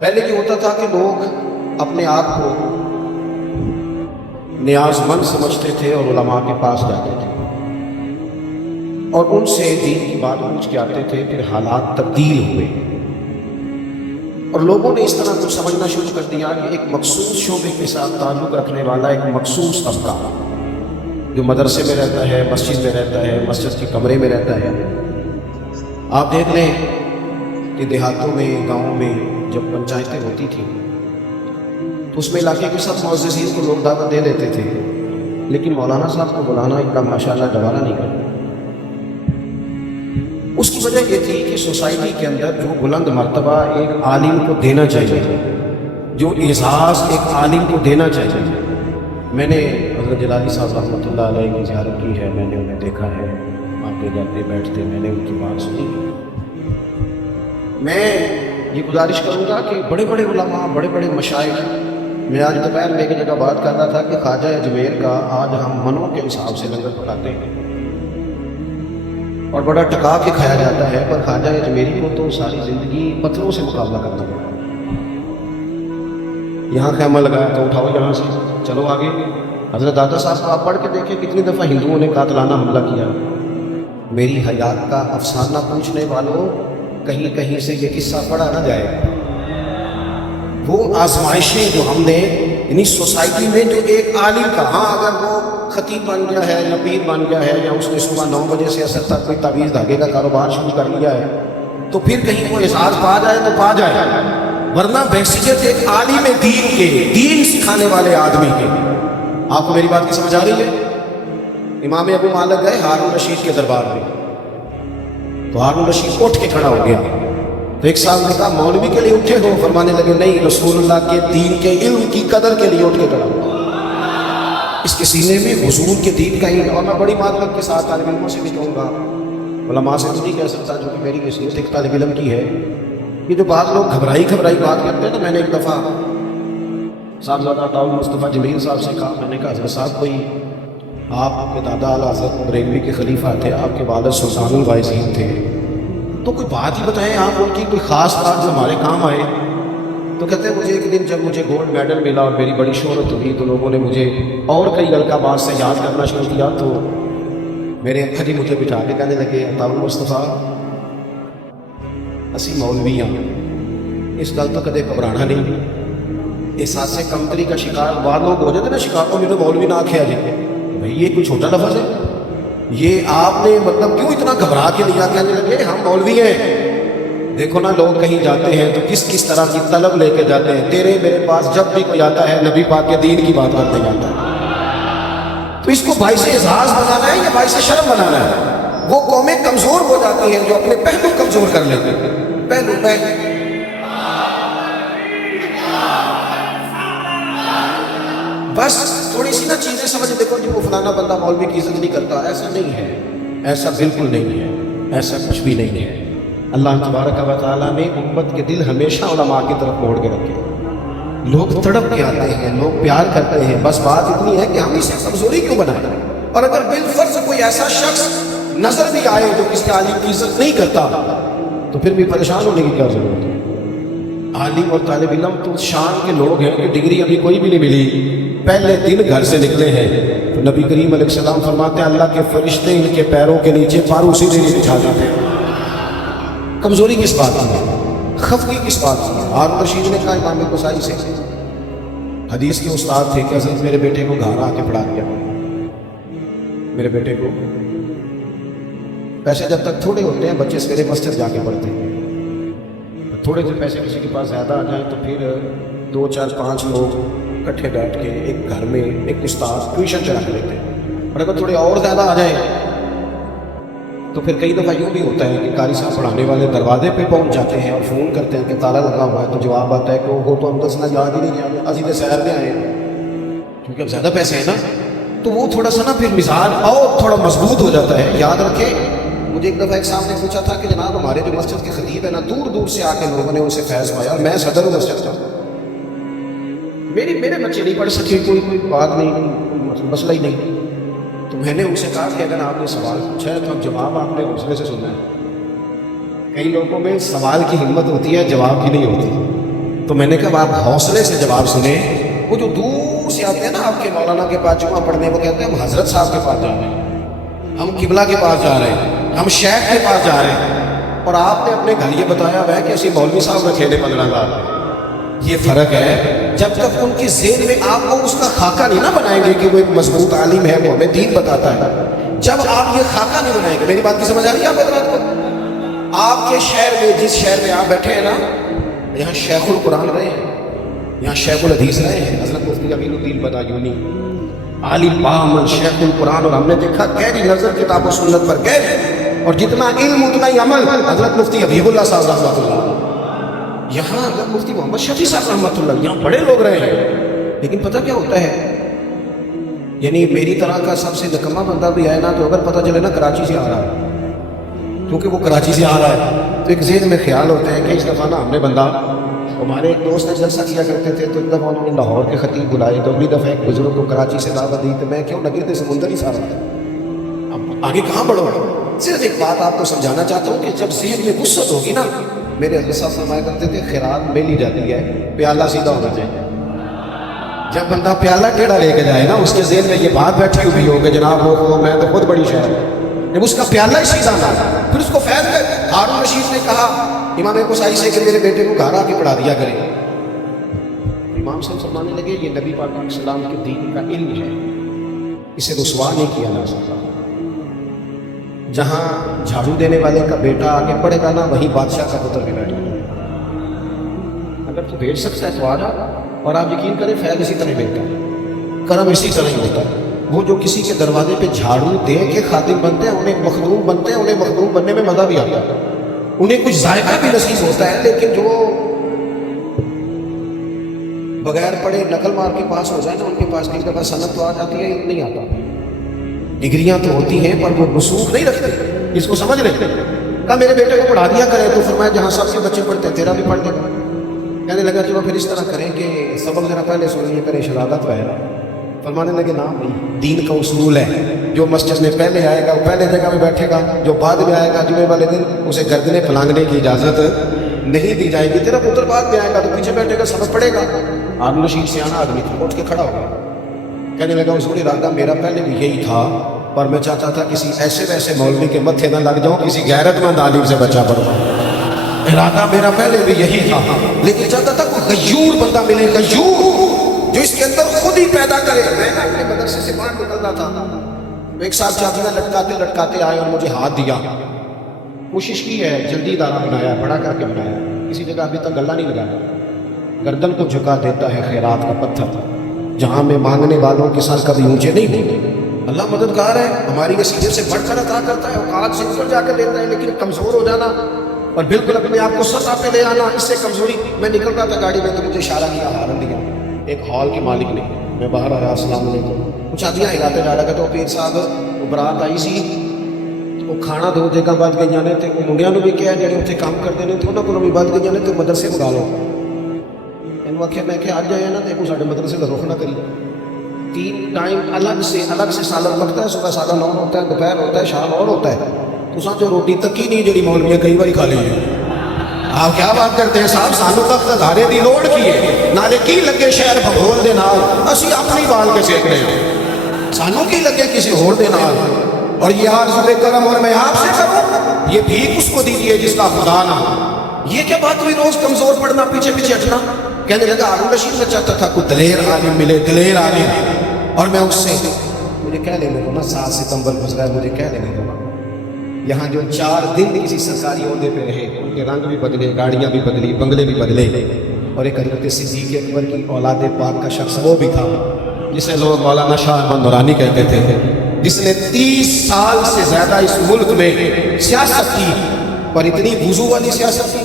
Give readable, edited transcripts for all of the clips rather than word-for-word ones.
پہلے یہ ہوتا تھا کہ لوگ اپنے آپ کو نیاز مند سمجھتے تھے اور علماء کے پاس جاتے تھے اور ان سے دین کی بات پوچھ کے آتے تھے. پھر حالات تبدیل ہوئے اور لوگوں نے اس طرح کچھ سمجھنا شروع کر دیا کہ ایک مخصوص شعبے کے ساتھ تعلق رکھنے والا ایک مخصوص طبقہ جو مدرسے میں رہتا ہے، مسجد میں رہتا ہے، مسجد کے کمرے میں رہتا ہے. آپ دیکھ لیں کہ دیہاتوں میں، گاؤں میں جب پنچایتیں ہوتی تھیں تو اس میں علاقے کے سب معززین کو لوگ دعوت دے دیتے تھے، لیکن مولانا صاحب کو بلانا اتنا ماشاءاللہ گوارا نہیں کرتے. اس کی وجہ یہ تھی کہ سوسائٹی کے اندر جو بلند مرتبہ ایک عالم کو دینا چاہیے، جو اعزاز ایک عالم کو دینا چاہیے. میں نے حضرت جلالی صاحب رحمۃ اللہ علیہ کی زیارت کی ہے، میں نے انہیں دیکھا ہے آتے جاتے بیٹھتے، میں نے ان کی بات سنی. میں یہ گزارش کروں گا کہ بڑے بڑے علماء، بڑے بڑے مشائخ، میں آج دوپہر میں ایک جگہ بات کر رہا تھا کہ خواجہ اجمیر کا آج ہم منوں کے حساب سے لنگر پکاتے ہیں اور بڑا ٹکا کے کھایا جاتا ہے، پر خواجہ اجمیری کو تو ساری زندگی پتھروں سے مقابلہ کرنا پڑا. یہاں خیمہ لگایا تو اٹھاؤ یہاں سے، چلو آگے. حضرت دادا صاحب کو آپ پڑھ کے دیکھیں کتنی دفعہ ہندوؤں نے قاتلانہ حملہ کیا. میری حیات کا افسانہ پوچھنے والوں، کہیں کہیں سے یہ قصہ پڑھا نہ جائے. وہ آزمائشیں جو ہم نے یعنی سوسائٹی میں جو ایک عالم کا، ہاں اگر وہ خطیب بن گیا ہے یا پیر بن گیا ہے یا اس نے صبح 9 بجے سے اثر تک کوئی تعویذ دھاگے کا کاروبار شروع کر لیا ہے تو پھر کہیں وہ اعزاز پا جائے تو پا جائے، ورنہ بحیثیت ایک عالم دین کے، دین سکھانے والے آدمی کے. آپ کو میری بات کی سمجھ آ رہی ہے؟ امام ابو مالک گئے ہارون رشید کے دربار میں تو ہارون رشید اٹھ کے کھڑا ہو گیا. تو ایک صاحب نے کہا مولوی کے لیے اٹھے ہو؟ فرمانے لگے نہیں، رسول اللہ کے دین کے علم کی قدر کے لیے اٹھ کے کھڑا ہو. اس کے سینے میں حضور کے دین کا علم. اور میں بڑی معذرت کے ساتھ طالب علموں سے بھی کہوں گا، علماء سے تو نہیں کہہ سکتا جو کہ میری حیثیت ایک طالب علم کی ہے، یہ جو بعض لوگ گھبرائی بات کرتے ہیں نا. میں نے ایک دفعہ صاحبزادہ عطاء مصطفیٰ جمیل صاحب سے کہا، میں نے کہا حضرت صاحب کوئی آپ کے دادا اعلیٰ حضرت بریلوی کے خلیفہ تھے، آپ کے والد سلطان الواعظین تھے، تو کوئی بات ہی بتائیں آپ ان کی، کوئی خاص بات جو ہمارے کام آئے. تو کہتے ہیں مجھے ایک دن جب مجھے گولڈ میڈل ملا اور میری بڑی شہرت ہوئی تو لوگوں نے مجھے اور کئی القابات سے یاد کرنا شروع کیا. تو میرے ابا جی مجھے بٹھا کے کہنے لگے عطاء مصطفیٰ اسی مولوی ہیں، اس گل تو کدے گھبرانا نہیں. احساس کمتری کا شکار بعض لوگ ہو جاتے نا، شکار کو میرے مولوی نہ آکھیا جی. بھائی یہ کوئی چھوٹا لفظ ہے؟ یہ آپ نے مطلب کیوں اتنا گھبرا کے لیا؟ کہنے لگے ہم مولوی ہیں. دیکھو نا لوگ کہیں جاتے ہیں تو کس طرح کی طلب لے کے جاتے ہیں. تیرے میرے پاس جب بھی کوئی آتا ہے نبی پاک کے دین کی بات کرتے جاتا ہے. تو اس کو باعث اعزاز بنانا ہے یا باعث شرم بنانا ہے؟ وہ قومیں کمزور ہو جاتی ہیں جو اپنے پہلو کمزور کر لیتے ہیں. پہلو بس تھوڑی سی نا چیزیں سمجھ. دیکھو جی وہ فلانا بندہ مولوی کی عزت نہیں کرتا، ایسا نہیں ہے، ایسا بالکل نہیں ہے، ایسا کچھ بھی نہیں ہے. اللہ تبارک و تعالیٰ نے امت کے دل ہمیشہ علماء کی طرف موڑ کے رکھے. لوگ تڑپ کے آتے ہیں، لوگ پیار کرتے ہیں، بس بات اتنی ہے کہ ہم اسے کمزوری کیوں بنائیں. اور اگر بالفرض کوئی ایسا شخص نظر بھی آئے جو کسی عالم کی عزت نہیں کرتا تو پھر بھی پریشان ہونے کی کیا ضرورت ہے؟ عالم اور طالب علم تو شان کے لوگ ہیں کہ ڈگری ابھی کوئی بھی نہیں ملی، پہلے دن گھر سے نکلے ہیں. تو نبی کریم علیہ السلام فرماتے ہیں اللہ کے فرشتے ان کے پیروں کے نیچے پارو سیدھے نہیں بچھا دیتے ہیں. کمزوری کس بات کی ہے؟ خفگی کس بات کی ہے؟ ہارون رشید نے کہا امام بخاری سے، حدیث کے استاد تھے کہ حضرت میرے بیٹے کو گھر آ کے پڑھا دیا. میرے بیٹے کو پیسے جب تک تھوڑے ہوتے ہیں بچے سویرے مسجد جا کے پڑھتے ہیں. تھوڑے سے پیسے کسی کے پاس زیادہ آ جائیں تو پھر 2 4 5 لوگ اکٹھے بیٹھ کے ایک گھر میں ایک استاد ٹیوشن چلا کے لیتے ہیں. اور اگر تھوڑے اور زیادہ آ جائیں تو پھر کئی دفعہ یوں بھی ہوتا ہے کہ قاری صاحب پڑھانے والے دروازے پہ پہنچ جاتے ہیں اور فون کرتے ہیں کہ تالا لگا ہوا ہے. تو جواب آتا ہے کہ وہ تو ہم دسنا یاد ہی نہیں آیا، اسی نے سیر میں آئے کیونکہ اب زیادہ پیسے ہیں نا. تو وہ تھوڑا سا نا پھر مزاج اور تھوڑا مضبوط ہو جاتا ہے. یاد رکھیں مجھے ایک دفعہ ایک صاحب نے پوچھا تھا کہ جناب ہمارے جو مسجد کے خطیب ہے نا دور دور سے آ کے لوگوں نے اسے فیض پایا اور میں صدر ہوں مسجد کا، میرے بچے نہیں پڑھ سکے، کوئی بات نہیں، مسئلہ ہی نہیں. تو میں نے ان سے کہا کہ اگر آپ نے سوال پوچھا ہے تو اب جواب آپ نے حوصلے سے سننا ہے. کئی لوگوں میں سوال کی ہمت ہوتی ہے، جواب کی نہیں ہوتی. تو میں نے کہا آپ حوصلے سے جواب سنیں. وہ جو دور سے آتے ہیں نا آپ کے مولانا کے پاس جمعہ پڑھنے، وہ کہتے ہیں ہم حضرت صاحب کے پاس جا رہے ہیں، ہم قبلہ کے پاس جا رہے ہیں، ہم شیخ کے پاس جا رہے ہیں. اور آپ نے اپنے گھر یہ بتایا ہوا ہے کہ اسی مولوی صاحب نے کھیلے 15 یہ فرق ہے. جب تک ان کی ذہن میں آپ کو اس کا خاکہ نہیں نہ بنائیں گے کہ وہ ایک مضبوط عالم ہے، وہ ہمیں دین بتاتا ہے، جب آپ یہ خاکہ نہیں بنائیں گے. میری بات کی سمجھ آ رہی ہے آپ حضرات کو؟ آپ کے شہر میں، جس شہر میں آپ بیٹھے ہیں نا، یہاں شیخ القرآن رہے ہیں، یہاں شیخ الحدیث رہے ہیں، حضرت مفتی امین الدین بدایونی، عالم پامن شیخ القرآن. اور ہم نے دیکھا گہری نظر کتاب و سنت پر گہری، اور جتنا علم اتنا ہی عمل. حضرت مفتی حبیب اللہ صاحب رحمۃ اللہ، یہاں حضرت مفتی محمد شفیع صاحب رحمۃ اللہ، یہاں بڑے لوگ رہے ہیں. لیکن پتہ کیا ہوتا ہے، یعنی میری طرح کا سب سے نکما بندہ بھی ہے نا، تو اگر پتہ چلے نا کراچی سے آ رہا ہے، کیونکہ وہ کراچی سے آ رہا ہے، تو ایک ذہن میں خیال ہوتا ہے کہ اس دفعہ نا ہم نے بندہ، ہمارے ایک دوست نے جلسہ کیا کرتے تھے، تو ایک دفعہ انہوں نے لاہور کے خطیب بلائے، تو اگلی دفعہ ایک بزرگ کو کراچی سے دعوت دی، تو میں کیوں نگرد سمندر ہی سارا تھا. اب آگے کہاں بڑھو؟ صرف ایک بات آپ کو سمجھانا چاہتا ہوں کہ جب ذہن میں وسعت ہوگی نا، میرے حضرت صاحب فرمایا کرتے تھے خیرات مل ہی جاتی ہے، پیالہ سیدھا ہونا چاہیے. جب بندہ پیالہ ٹیڑھا لے کے جائے نا، اس کے ذہن میں یہ بات بیٹھی ہوئی ہو کہ جناب وہ میں تو خود بڑی شہر ہوں، جب اس کا پیالہ ہی سیدھا تھا، پھر اس کو فیض ہے. ہارون رشید نے کہا امام قصائی سے کہ میرے بیٹے کو گھر آ کے پڑھا دیا کرے. امام صاحب فرمانے لگے یہ نبی پاک علیہ السلام کے دین کا علم ہے، اسے رسوا نہیں کیا جا سکتا. جہاں جھاڑو دینے والے کا بیٹا آگے پڑھے گا نا، وہیں بادشاہ کا پتر بھی بیٹھے گا. اگر تو بھیج سکتا ہے تو آ جا. اور آپ یقین کریں فیض اسی طرح بیٹھتا ہے، کرم اسی طرح ہی ہوتا ہے. وہ جو کسی کے دروازے پہ جھاڑو دے کے خادم بنتے ہیں، انہیں مخدوم بنتے ہیں، انہیں مخدوم بننے میں مزہ بھی آتا ہے، انہیں کچھ ذائقہ بھی نصیب ہوتا ہے. لیکن جو بغیر پڑھے نقل مار کے پاس ہو جائے نا، ان کے پاس کئی دفعہ صنعت تو آ جاتی ہے، نہیں آتا. ڈگریاں تو ہوتی ہیں پر وہ رسوخ نہیں رکھتے، اس کو سمجھ لیتے. کہا میرے بیٹے کو پڑھا دیا کرے، تو فرمایا جہاں سب کے بچے پڑھتے ہیں تیرا بھی پڑھ دے گا. کہنے لگا چلو پھر اس طرح کریں کہ سبق ذرا پہلے سن لیے کریں، شہادت ہے. فرمانے لگے نا بھائی دین کا اصول ہے، جو مسجد میں پہلے آئے گا وہ پہلے جگہ میں بیٹھے گا، جو بعد میں آئے گا جمعے والے دن اسے گردنے پھلانگنے کی اجازت نہیں دی جائے گی. تیرا پتر بعد میں آئے گا تو پیچھے بیٹھے گا، سبق پڑھے گا. ہارون رشید سیانا آدمی تھا، اٹھ کے کھڑا ہو گیا. کہنے لگا اصول ارادہ میرا پہلے بھی یہی تھا، پر میں چاہتا تھا کسی ایسے ویسے مولوی کے متھے نہ لگ جاؤں، کسی غیرت مند عالم سے بچا پڑھوں. ارادہ میرا پہلے بھی یہی تھا، لیکن چاہتا تھا کوئی غیور بندہ ملے، غیور جو اس کے اندر خود ہی پیدا کرے. میں اپنے مدرسے سے باہر نکلنا تھا، ایک ساتھ چابیاں لٹکاتے لٹکاتے آئے اور مجھے ہاتھ دیا. کوشش کی ہے، جلدی ادارہ بنایا، بڑا کر کے بنایا، کسی جگہ ابھی تک گلہ نہیں لگایا. گردن کو جھکا دیتا ہے خیرات کا پتھر، جہاں میں مانگنے والوں کے سر کبھی اونچے نہیں ہوتے. اللہ مددگار ہے، ہماری وسیلے سے بڑھ کر عطا کرتا ہے، اوقات سے اوپر جا کر دیتا ہے. لیکن کمزور ہو جانا اور بالکل اپنے آپ کو سطح پہ لے آنا، اس سے کمزوری. میں نکل رہا تھا گاڑی میں تو مجھے اشارہ کیا، ہارن دیا ایک ہال کے مالک نے. میں باہر آیا، السلام علیکم. کچھ آدمیاں ہلاتے جا رہا تو پیر صاحب وہ برات آئی سی، وہ کھانا دو جگہ بد گئی نے، تو منڈیا بھی کیا جڑے اتنے کام کرتے ہیں تو انہوں کو بھی بد گئی نے، تو مدرسے منگا لو. آخیا میں کہ آج آیا نا تو سارے مدرسے کا رخ نہ کری. 3 ٹائم الگ سے سالن پکتا ہے، صبح سادہ نان ہوتا ہے، دوپہر ہوتا ہے، شام اور ہوتا ہے. تو جو روٹی تکی نہیں جی مولوی کئی بار کھا لی ہے. آپ کیا بات کرتے ہیں صاحب، سانو تک ہزارے کی لوڑ کی ہے، نالے کی لگے شہر بھگول دے نال، اسی اپنی بال کے سیک رہے ہیں، سانو کی لگے کسی اور دے نال. اور یہ آرزو کرم اور میں آپ سے کروں، یہ بھیک اس کو دیجیے جس کا خدا نہ ہو. یہ کیا بات ہوئی روز کمزور پڑنا، پیچھے پیچھے ہٹنا. کہنے لگا ہارون رشید میں چاہتا تھا کوئی دلیر عالم ملے، دلیر عالم، اور میں اس سے مجھے کہہ لینے دو نا، 7 ستمبر گزرا ہے، مجھے کہہ لینے دو نا. یہاں جو 4 دن کسی سرکاری عہدے پہ رہے، ان کے رنگ بھی بدلے، گاڑیاں بھی بدلی، بنگلے بھی بدلے. اور ایک حضرت صدیق اکبر کی اولاد پاک کا شخص وہ بھی تھا جسے لوگ مولانا شاہ احمد نورانی کہتے تھے، جس نے 30 سال سے زیادہ اس ملک میں سیاست کی، پر اتنی وضو والی سیاست کی،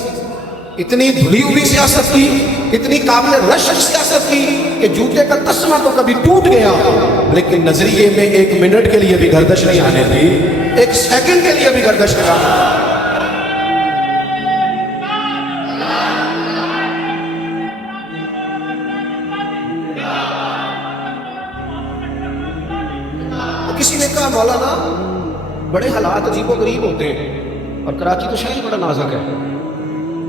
اتنی دھلی ہوئی سیاست کی، اتنی قابل رشک سیاست کی کہ جوتے کا تسمہ تو کبھی ٹوٹ گیا، لیکن نظریے میں 1 منٹ کے لیے بھی گردش نہیں آنے دی، 1 سیکنڈ کے لیے بھی گردش نہیں آنے. کسی نے کہا مولانا بڑے حالات عجیب و غریب ہوتے ہیں، اور کراچی تو شہر بڑا نازک ہے.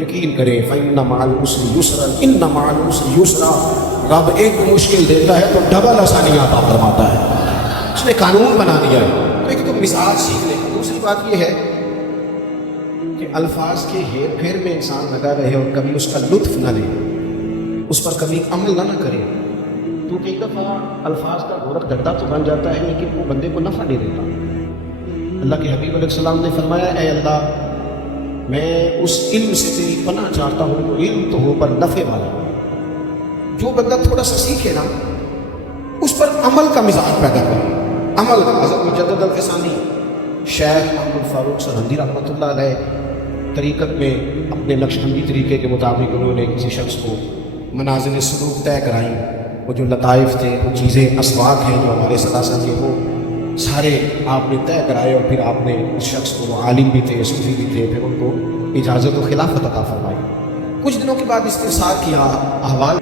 یقین کریں فَإِنَّ مَعَ الْعُسْرِ يُسْرًا إِنَّ مَعَ الْعُسْرِ يُسْرًا، رب ایک مشکل دیتا ہے تو ڈبل آسانی عطا فرماتا ہے، اس نے قانون بنا دیا ہے۔ تو ایک تو مزاج سیکھ لیں۔ دوسری بات یہ ہے کہ الفاظ کے ہیر پھیر میں انسان لگا رہے اور کبھی اس کا لطف نہ لے، اس پر کبھی عمل نہ کرے، کیونکہ ایک دفعہ الفاظ کا گورکھ دھندا تو بن جاتا ہے لیکن وہ بندے کو نفع نہیں دیتا۔ اللہ کے حبیب علیہ السلام نے فرمایا اے اللہ میں اس علم سے تیری پناہ چاہتا ہوں جو علم تو ہو پر نفع والا، جو بندہ تھوڑا سا سیکھے نا اس پر عمل کا مزاج پیدا کرے۔ عمل حضرت مجدد الفسانی شیخ محمد فاروق سرہندی رحمۃ اللہ علیہ طریقت میں اپنے نقشبندی طریقے کے مطابق انہوں نے کسی شخص کو منازل سلوک طے کرائیں، وہ جو لطائف تھے، وہ چیزیں اسواق ہیں جو ہمارے ثلاثہ کے وہ سارے آپ نے طے کرائے، اور پھر آپ نے اس شخص کو، وہ عالم بھی تھے صوفی بھی تھے، پھر ان کو اجازت و خلافت عطا فرمائی۔ کچھ دنوں کے بعد استفسار کیا، احوال